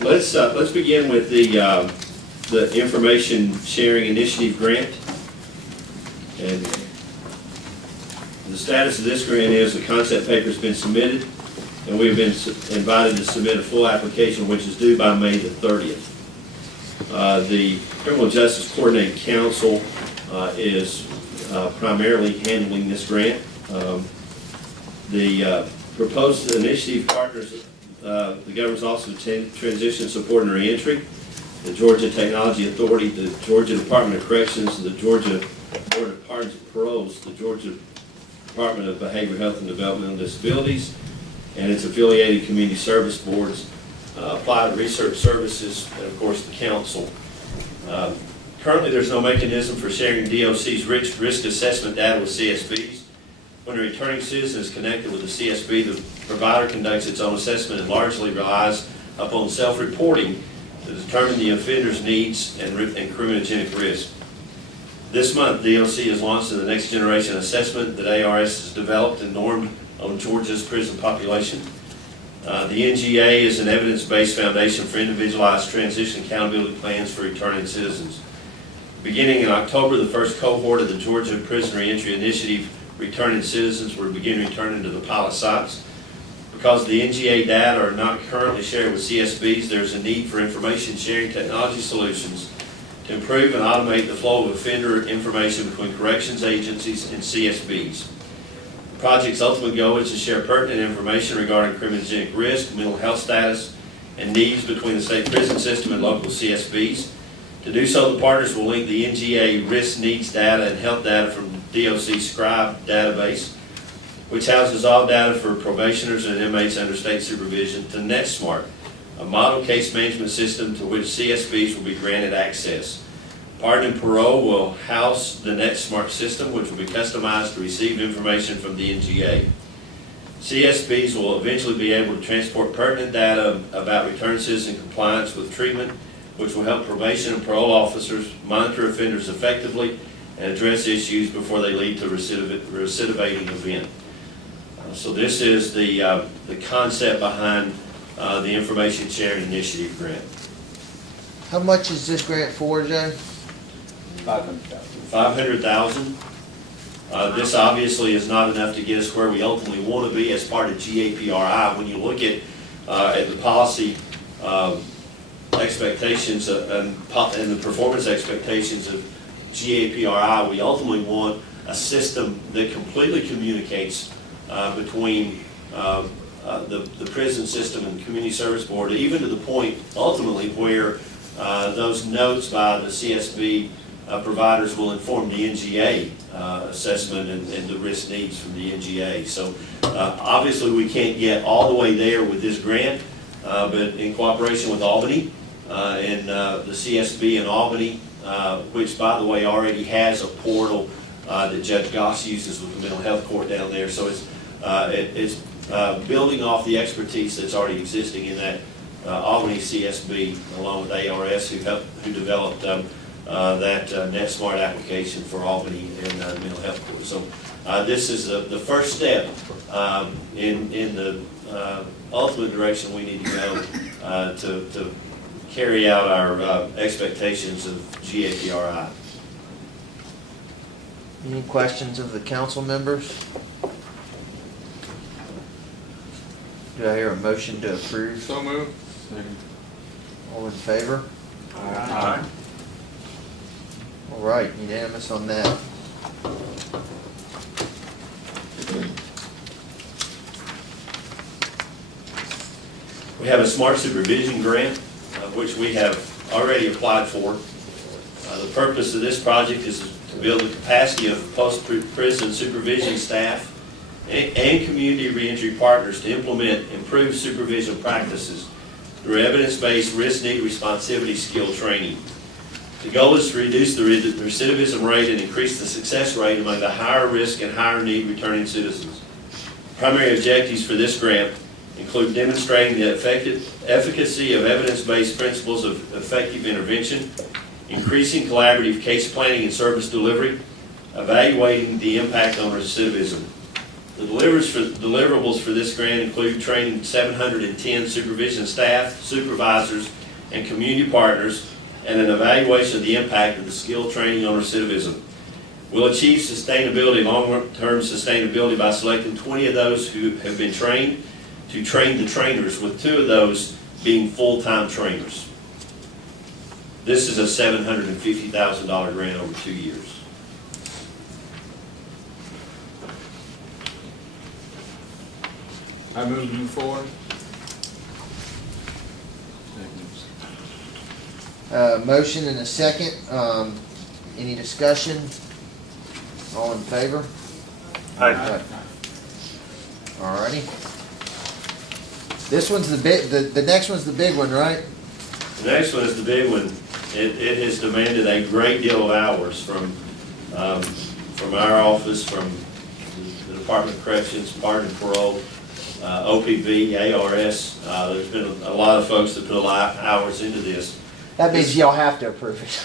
Let's begin with the Information Sharing Initiative grant. And the status of this grant is the concept paper has been submitted, and we've been invited to submit a full application, which is due by May the 30th. The Criminal Justice Coordinating Council is primarily handling this grant. The proposed initiative partners, the government's also transition support and reentry, the Georgia Technology Authority, the Georgia Department of Corrections, the Georgia Board of Pardons and Paroles, the Georgia Department of Behavioral Health and Developmental Disabilities, and its affiliated community service boards, Applied Research Services, and of course the council. Currently there's no mechanism for sharing DOC's risk assessment data with CSBs. When a returning citizen is connected with the CSB, the provider conducts its own assessment and largely relies upon self-reporting to determine the offender's needs and criminogenic risk. This month, DOC has launched the Next Generation Assessment that ARS has developed and normed on Georgia's prison population. The NGA is an evidence-based foundation for individualized transition accountability plans for returning citizens. Beginning in October, the first cohort of the Georgia Prison Reentry Initiative returning citizens will begin returning to the pilot sites. Because the NGA data are not currently shared with CSBs, there's a need for information sharing technology solutions to improve and automate the flow of offender information between corrections agencies and CSBs. The project's ultimate goal is to share pertinent information regarding criminogenic risk, mental health status, and needs between the state prison system and local CSBs. To do so, the partners will link the NGA risk needs data and health data from DOC Scribe database, which houses all data for probationers and inmates under state supervision, to NetSmart, a model case management system to which CSBs will be granted access. Pardon and parole will house the NetSmart system, which will be customized to receive information from the NGA. CSBs will eventually be able to transport pertinent data about return citizen compliance with treatment, which will help probation and parole officers monitor offenders effectively and address issues before they lead to recidivating event. So this is the concept behind the Information Sharing Initiative grant. How much is this grant for, Jay? $500,000. This obviously is not enough to get us where we ultimately want to be as part of GAPRI. When you look at the policy expectations and the performance expectations of GAPRI, we ultimately want a system that completely communicates between the prison system and the community service board, even to the point ultimately where those notes by the CSB providers will inform the NGA assessment and the risk needs from the NGA. So obviously we can't get all the way there with this grant, but in cooperation with Albany and the CSB in Albany, which by the way already has a portal that Judge Goss uses with the mental health court down there. So it's building off the expertise that's already existing in that Albany CSB, along with ARS, who developed that NetSmart application for Albany and mental health court. So this is the first step in the ultimate direction we need to go to carry out our expectations of GAPRI. Any questions of the council members? Do I hear a motion to approve? So moved. All in favor? Aye. All right, unanimous on that. We have a smart supervision grant, which we have already applied for. The purpose of this project is to build the capacity of post-prison supervision staff and community reentry partners to implement improved supervision practices through evidence-based risk need responsivity skill training. The goal is to reduce the recidivism rate and increase the success rate among the higher risk and higher need returning citizens. Primary objectives for this grant include demonstrating the efficacy of evidence-based principles of effective intervention, increasing collaborative case planning and service delivery, evaluating the impact on recidivism. The deliverables for this grant include training 710 supervision staff, supervisors, and community partners, and an evaluation of the impact of the skill training on recidivism. We'll achieve sustainability, long-term sustainability, by selecting 20 of those who have been trained to train the trainers, with 2 of those being full-time trainers. This is a $750,000 grant over 2 years. I move to move forward. Motion and a second. Any discussion? All in favor? Aye. Alrighty. This one's the big, the next one's the big one, right? The next one is the big one. It has demanded a great deal of hours from our office, from the Department of Corrections, Pardon and Parole, OPB, ARS. There's been a lot of folks that put a lot of hours into this. That means y'all have to approve it.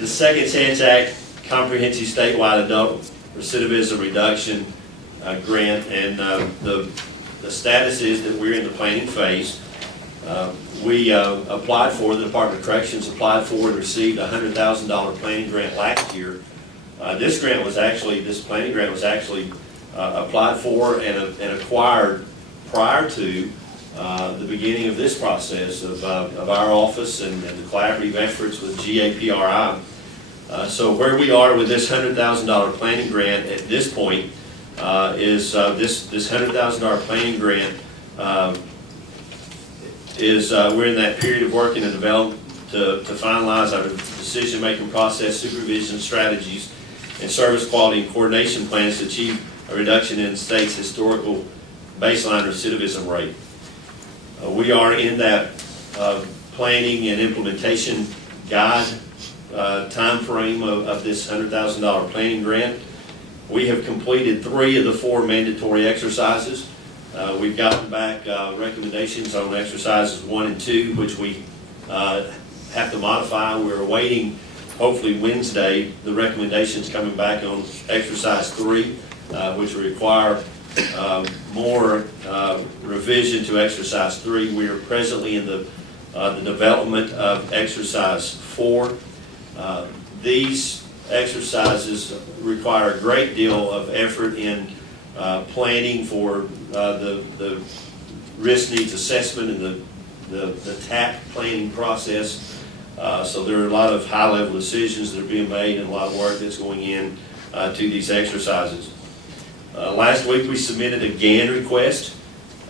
The Second Chance Act Comprehensive Statewide Adult Recidivism Reduction Grant, and the status is that we're in the planning phase. We applied for, the Department of Corrections applied for and received a $100,000 planning grant last year. This planning grant was actually applied for and acquired prior to the beginning of this process of our office and the collaborative efforts with GAPRI. So where we are with this $100,000 planning grant at this point is this $100,000 planning grant we're in that period of working and development to finalize our decision-making process, supervision strategies, and service quality and coordination plans to achieve a reduction in the state's historical baseline recidivism rate. We are in that planning and implementation guide time frame of this $100,000 planning grant. We have completed 3 of the 4 mandatory exercises. We've gotten back recommendations on exercises 1 and 2, which we have to modify. We're awaiting, hopefully Wednesday, the recommendations coming back on exercise 3, which will require more revision to exercise 3. We are presently in the development of exercise 4. These exercises require a great deal of effort in planning for the risk needs assessment and the TAP planning process. So there are a lot of high-level decisions that are being made and a lot of work that's going in to these exercises. Last week we submitted a GAN request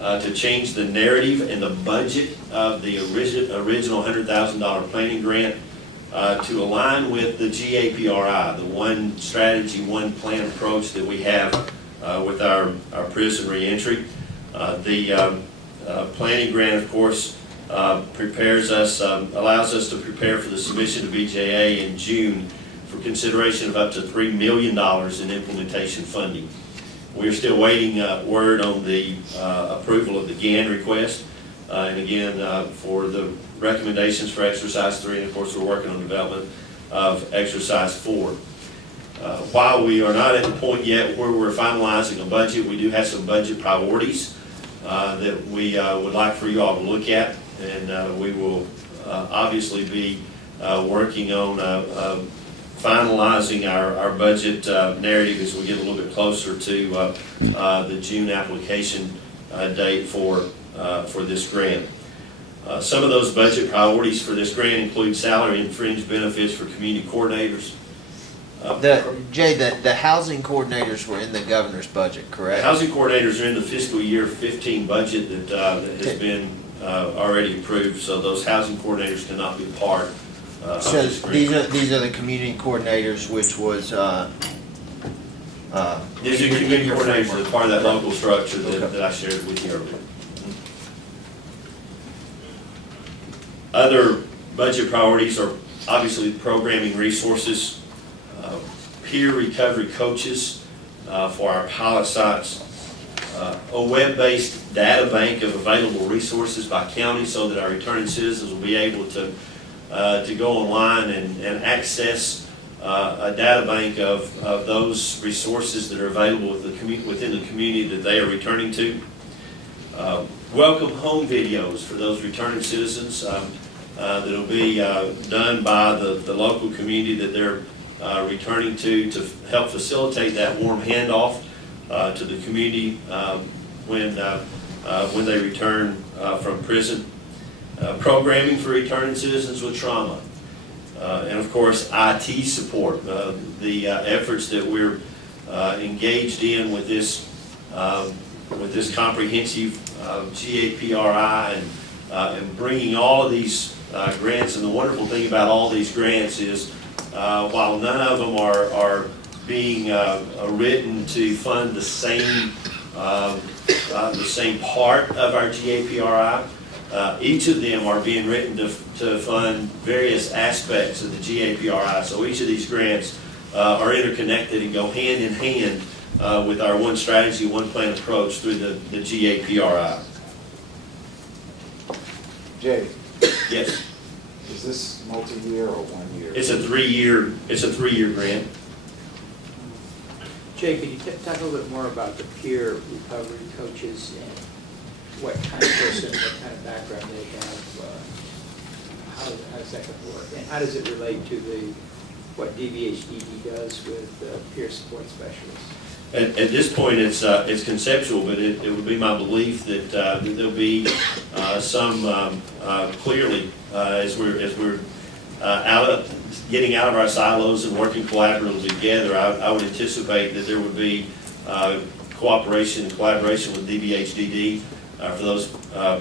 to change the narrative and the budget of the original $100,000 planning grant to align with the GAPRI, the one strategy, one plan approach that we have with our prison reentry. The planning grant, of course, prepares us, allows us to prepare for the submission to BJA in June for consideration of up to $3 million in implementation funding. We're still waiting word on the approval of the GAN request, and again, for the recommendations for exercise 3, and of course we're working on development of exercise 4. While we are not at the point yet where we're finalizing a budget, we do have some budget priorities that we would like for you all to look at, and we will obviously be working on finalizing our budget narrative as we get a little bit closer to the June application date for this grant. Some of those budget priorities for this grant include salary and fringe benefits for community coordinators. Jay, the housing coordinators were in the governor's budget, correct? Housing coordinators are in the fiscal year 15 budget that has been already approved, so those housing coordinators cannot be part of So this grant. these are the community coordinators, which was These are community coordinators that are part of that local structure that I shared with you earlier. Other budget priorities are obviously programming resources, peer recovery coaches for our pilot sites, a web-based data bank of available resources by county so that our returning citizens will be able to go online and access a data bank of those resources that are available within the community that they are returning to. Welcome home videos for those returning citizens that'll be done by the local community that they're returning to help facilitate that warm handoff to the community when they return from prison. Programming for returning citizens with trauma. And of course, IT support, the efforts that we're engaged in with this comprehensive GAPRI and bringing all of these grants. And the wonderful thing about all these grants is, while none of them are being written to fund the same part of our GAPRI, each of them are being written to fund various aspects of the GAPRI. So each of these grants are interconnected and go hand in hand with our one strategy, one plan approach through the GAPRI. Jay, Yes, is this multi-year or 1 year? it's a 3-year grant. Jay, could you talk a little bit more about the peer recovery coaches and what kind of person, what kind of background they have? How does that going to work? And how does it relate to what DVHDD does with peer support specialists? At this point, it's conceptual, but it would be my belief that there'll be some clearly as we're getting out of our silos and working collaboratively together. I would anticipate that there would be cooperation and collaboration with DVHDD for those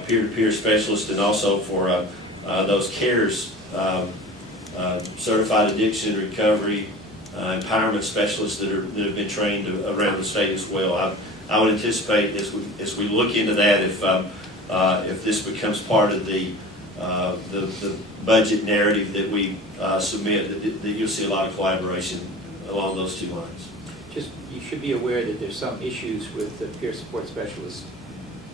peer-to-peer specialists, and also for those CARES certified addiction recovery empowerment specialists that have been trained around the state as well. I would anticipate as we look into that, if this becomes part of the budget narrative that we submit, that you'll see a lot of collaboration along those two lines. Just, you should be aware that there's some issues with the peer support specialist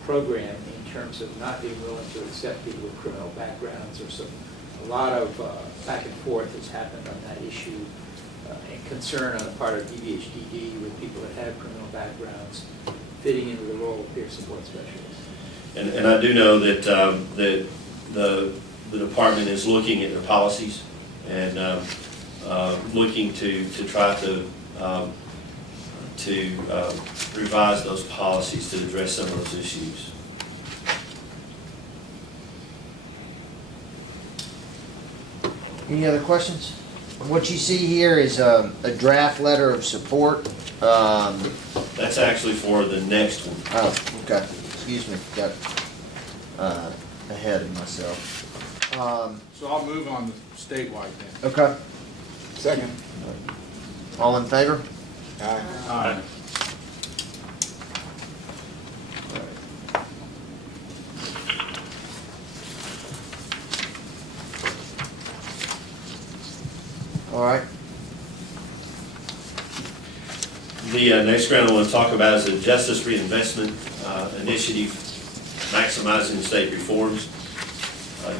program in terms of not being willing to accept people with criminal backgrounds, or a lot of back and forth has happened on that issue, and concern on the part of DVHDD with people that have criminal backgrounds fitting into the role of peer support specialists. And I do know that the department is looking at their policies and looking to try to revise those policies to address some of those issues. Any other questions? What you see here is a draft letter of support. That's actually for the next one. Oh, okay. Excuse me. Got ahead of myself. So I'll move on to statewide then. Okay. Second. All in favor? Aye. Aye. All right. The next grant I want to talk about is the Justice Reinvestment Initiative, maximizing state reforms.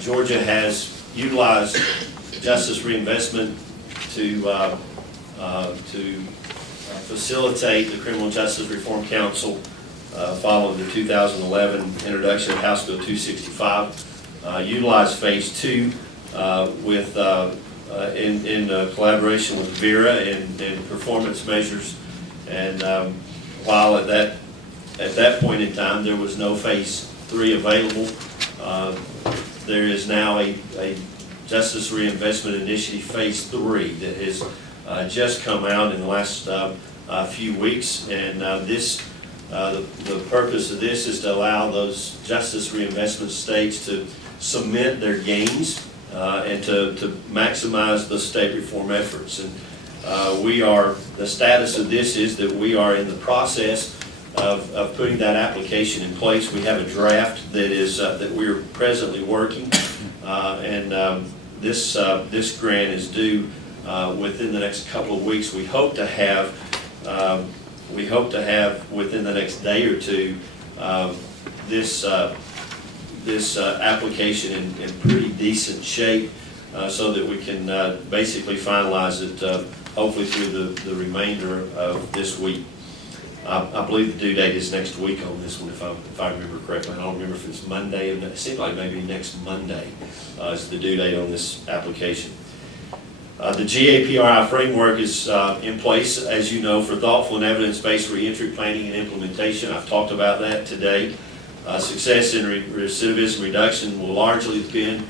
Georgia has utilized justice reinvestment to facilitate the Criminal Justice Reform Council following the 2011 introduction of House Bill 265. Utilized Phase 2 with in collaboration with VERA and performance measures. And while at that point in time there was no Phase 3 available, there is now a Justice Reinvestment Initiative Phase 3 that has just come out in the last few weeks, and the purpose of this is to allow those justice reinvestment states to cement their gains and to maximize the state reform efforts. And the status of this is that we are in the process of putting that application in place. We have a draft that we're presently working, and this grant is due within the next couple of weeks. We hope to have within the next day or two this application in pretty decent shape. so that we can basically finalize it hopefully through the remainder of this week. I believe the due date is next week on this one, if I remember correctly. I don't remember if it's Monday, it seems like maybe next Monday is the due date on this application. The GAPRI framework is in place, as you know, for thoughtful and evidence-based reentry planning and implementation. I've talked about that today. Success in recidivism reduction will largely depend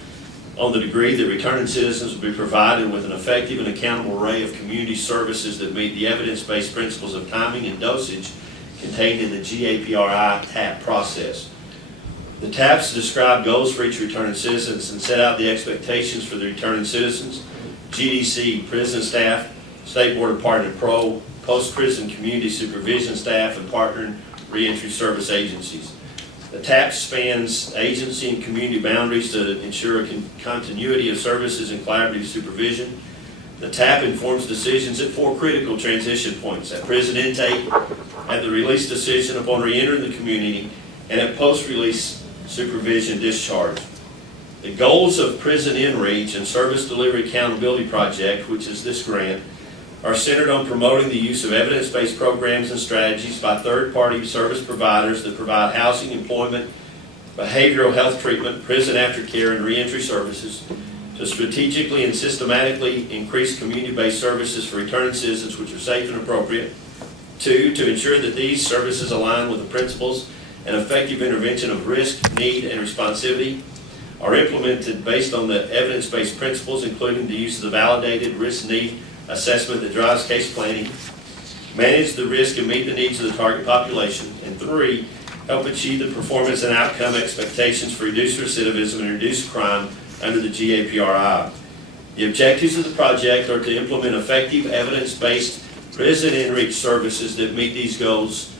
on the degree that returning citizens will be provided with an effective and accountable array of community services that meet the evidence-based principles of timing and dosage contained in the GAPRI TAP process. The TAPs describe goals for each returning citizens and set out the expectations for the returning citizens, GDC, prison staff, State Board of Partner Pro, post-prison community supervision staff, and partnering reentry service agencies. The TAP spans agency and community boundaries to ensure a continuity of services and collaborative supervision. The TAP informs decisions at 4 critical transition points: at prison intake, at the release decision upon reentering the community, and at post-release supervision discharge. The goals of Prison Inreach and Service Delivery Accountability Project, which is this grant, are centered on promoting the use of evidence-based programs and strategies by third-party service providers that provide housing, employment, behavioral health treatment, prison aftercare, and reentry services to strategically and systematically increase community-based services for returning citizens which are safe and appropriate. 2, to ensure that these services align with the principles and effective intervention of risk, need, and responsivity are implemented based on the evidence-based principles, including the use of the validated risk-need assessment that drives case planning, manage the risk and meet the needs of the target population, and 3, help achieve the performance and outcome expectations for reduced recidivism and reduced crime under the GAPRI. The objectives of the project are to implement effective evidence-based prison inreach services that meet these goals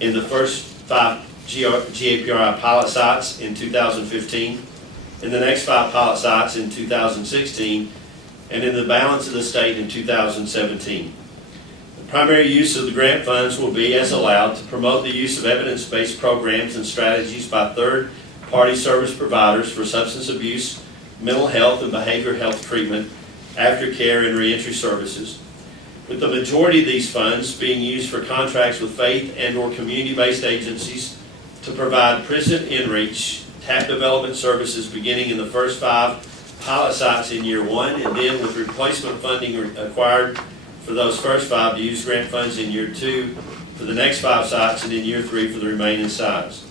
in the first 5 GAPRI pilot sites in 2015, in the next 5 pilot sites in 2016, and in the balance of the state in 2017. The primary use of the grant funds will be, as allowed, to promote the use of evidence-based programs and strategies by third-party service providers for substance abuse, mental health, and behavioral health treatment, aftercare, and reentry services, with the majority of these funds being used for contracts with faith and/or community-based agencies to provide prison inreach TAP development services beginning in the first 5 pilot sites in year 1, and then with replacement funding acquired for those first 5 to use grant funds in year 2 for the next 5 sites, and in year 3 for the remaining sites.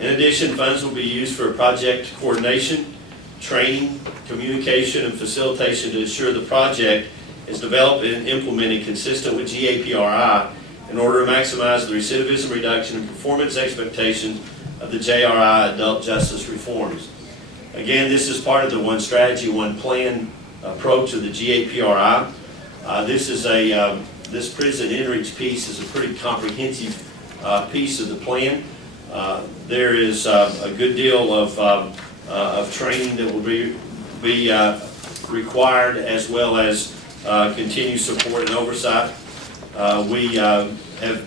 In addition, funds will be used for project coordination, training, communication, and facilitation to ensure the project is developed and implemented consistent with GAPRI in order to maximize the recidivism reduction and performance expectations of the JRI adult justice reforms. Again, this is part of the one strategy, one plan approach of the GAPRI. This prison inreach piece is a pretty comprehensive piece of the plan. There is a good deal of training that will be required, as well as continued support and oversight. We have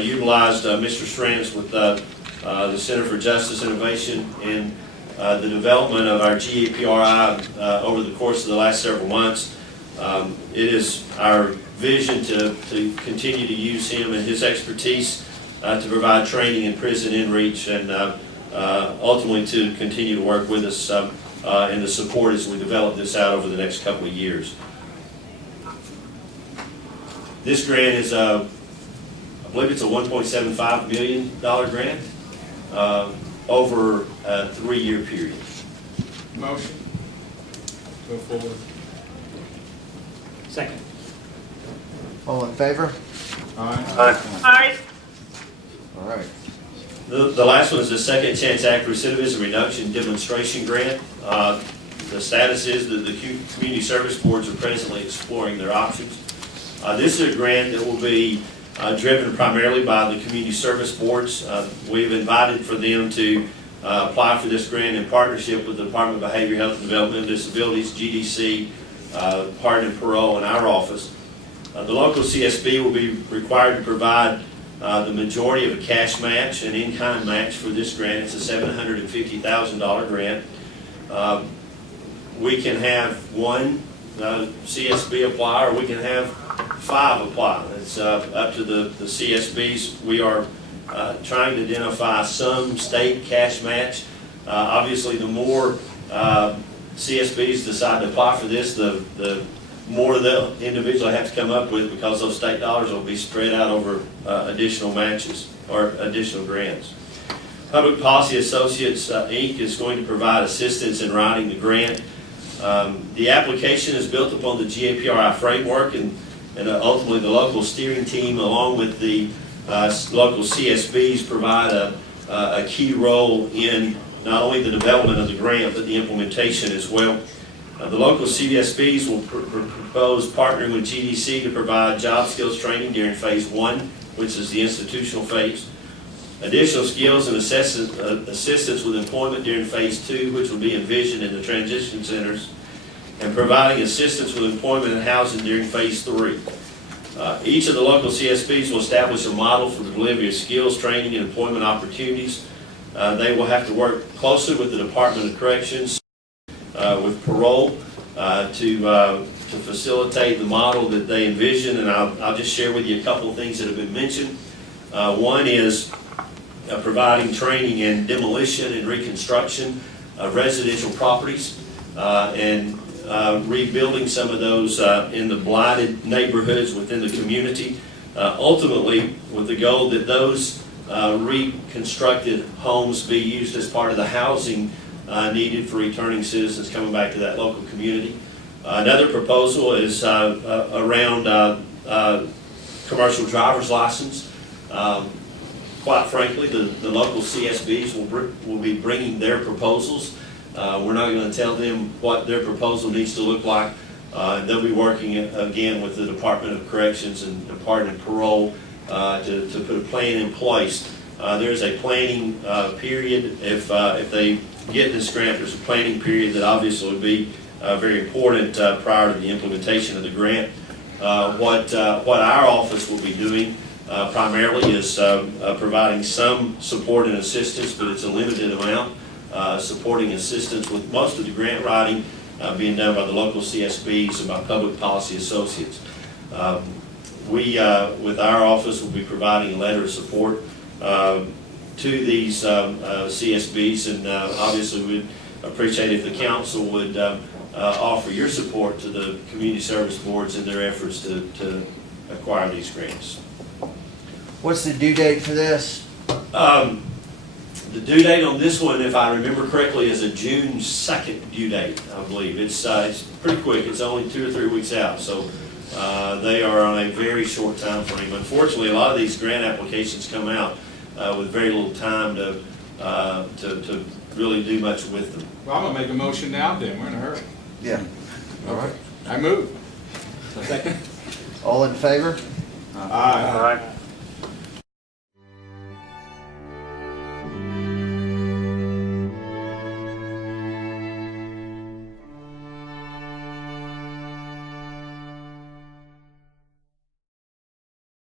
utilized Mr. Strands with the Center for Justice Innovation in the development of our GAPRI over the course of the last several months. It is our vision to continue to use him and his expertise to provide training in prison inreach, and ultimately to continue to work with us in the support as we develop this out over the next couple of years. This grant is, I believe it's a $1.75 million grant over a 3-year period. Motion. Go forward. Second. All in favor? Aye. All right. The last one is the Second Chance Act Recidivism Reduction Demonstration Grant. The status is that the community service boards are presently exploring their options. This is a grant that will be driven primarily by the community service boards. We've invited for them to apply for this grant in partnership with the Department of Behavior, Health, and Development and Disabilities, GDC, Pardon and Parole, and our office. The local CSB will be required to provide the majority of a cash match, an in-kind match for this grant. It's a $750,000 grant. we can have one CSB apply, or we can have 5 apply. It's up to the CSBs. We are trying to identify some state cash match. Obviously, the more CSBs decide to apply for this, the more they'll individually have to come up with, because those state dollars will be spread out over additional matches or additional grants. Public Policy Associates, Inc. is going to provide assistance in writing the grant. The application is built upon the GAPRI framework, and ultimately the local steering team, along with the local CSBs, provide a key role in not only the development of the grant, but the implementation as well. The local CSBs will propose partnering with GDC to provide job skills training during phase 1, which is the institutional phase. Additional skills and assistance with employment during phase 2, which will be envisioned in the transition centers, and providing assistance with employment and housing during phase 3. Each of the local CSBs will establish a model for the delivery of skills, training, and employment opportunities. They will have to work closely with the Department of Corrections, with parole, to facilitate the model that they envision. And I'll just share with you a couple of things that have been mentioned. One is providing training in demolition and reconstruction of residential properties, and rebuilding some of those in the blighted neighborhoods within the community, ultimately with the goal that those reconstructed homes be used as part of the housing needed for returning citizens coming back to that local community. Another proposal is around commercial driver's license. Quite frankly, the local CSBs will be bringing their proposals. We're not going to tell them what their proposal needs to look like. They'll be working again with the Department of Corrections and Department of Parole to put a plan in place. There's a planning period. If they get this grant, there's a planning period that obviously would be very important prior to the implementation of the grant. What our office will be doing primarily is providing some support and assistance, but it's a limited amount. Supporting assistance with most of the grant writing being done by the local CSBs and by Public Policy Associates. We, with our office, will be providing a letter of support to these CSBs, and obviously we'd appreciate if the council would offer your support to the community service boards in their efforts to acquire these grants. What's the due date for this? The due date on this one, if I remember correctly, is a June 2nd due date, I believe. It's pretty quick. It's only 2 or 3 weeks out, so they are on a very short time frame. Unfortunately, a lot of these grant applications come out with very little time to really do much with them. Well, I'm gonna make a motion now then, we're in a hurry. Yeah. All right. I move. All in favor? Aye.